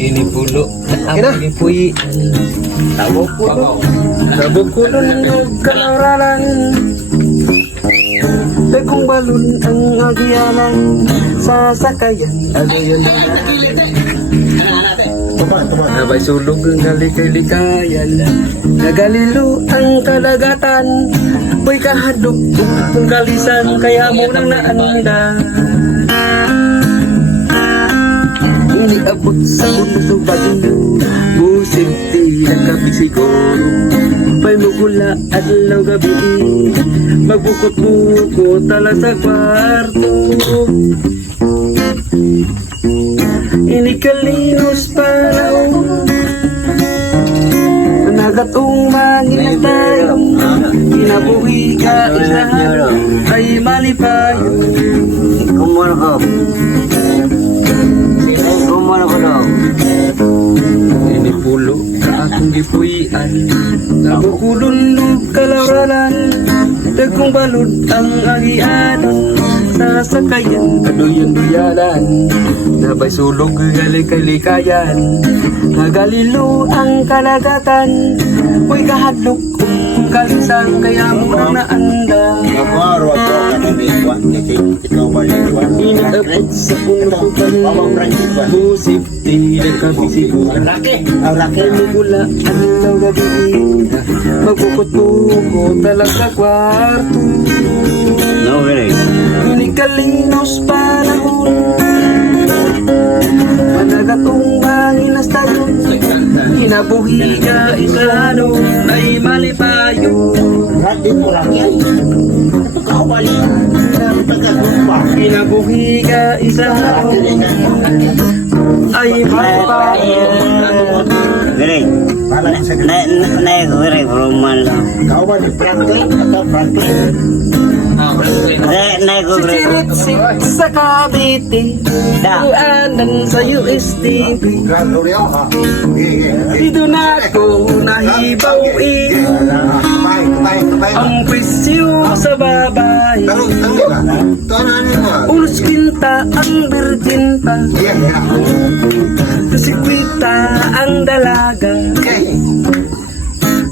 Ini pulo ang ipuy. Tabok ko nun kalaralan. Tekong balon ang agyalan. Sasakayan agayan. Nabay sulog ang galikay-likayan. Nagalilo ang kadagatan. Boy kahadok kung galisan. Kaya mo nang naanda. Iniabot sa puso bagyo. Musip di nakapisiguro. May mugula at law gabi. Magbukot-bukot tala sa kwarto. Inikalinos palaw. Nagatong mangin tayo. Kinabuhi ka isahan. Ay malipayo. Kumura ko. Kumura ko daw. Inipulo ka akong gipuyan. Nabukulunod kalaralan. Dagkong balod ang agianan. Sasakayan kaduyan-duyalan. Nabay sulog galikay-likayan. Nagalilo ang kalagatan. Uy kahadlok kung kalisang. Kaya mo na naanda. Iniabot sa puno ko kayo. Musip di nakapisiguro. Ay mugula ang law gabi. Magbukot-bukot talag sa kwarto. Inikalinos panahon. Managatong mangin na tayo. Kinabuhi ka isano. Ay malipayo. Kinabuhi ka isano. Ay malipayo. Galing. Naik galing roman lang. Kau ba ni Franklin atau Franklin? Naik galing. Sirit sa Cavite. Tuanan sa UST. Dito na ako nahibawi. Ang presyo sa babae. Ulos pinta ang virgin pa. Sikwita ang dalaga.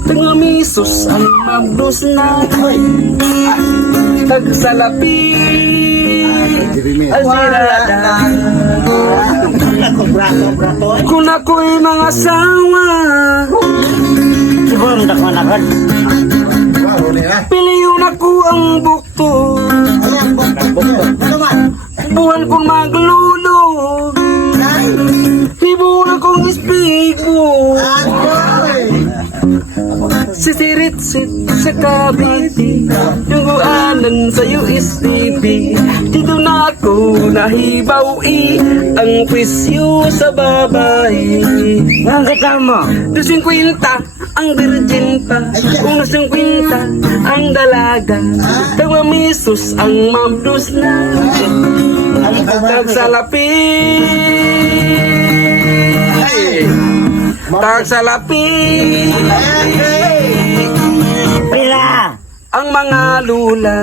Tangamisos ang mabdos na. Tagsalapi ang sirada. Kung ako'y mga asawa, Siguro tak manakan. piliyon ako ang bukto. Buwan kong maglulo. Hibon akong ispigo. Sisirit-sit sa Cavite. Yung guanan sa USTP. Dito na ako nahibawi. Ang presyo sa babae. Ang katama. 250 ang virgin pa. 150 ang dalaga. Tawamisos ang mabdos na. Tagsalapi. Tagsalapi. Pila. Ang mga lula.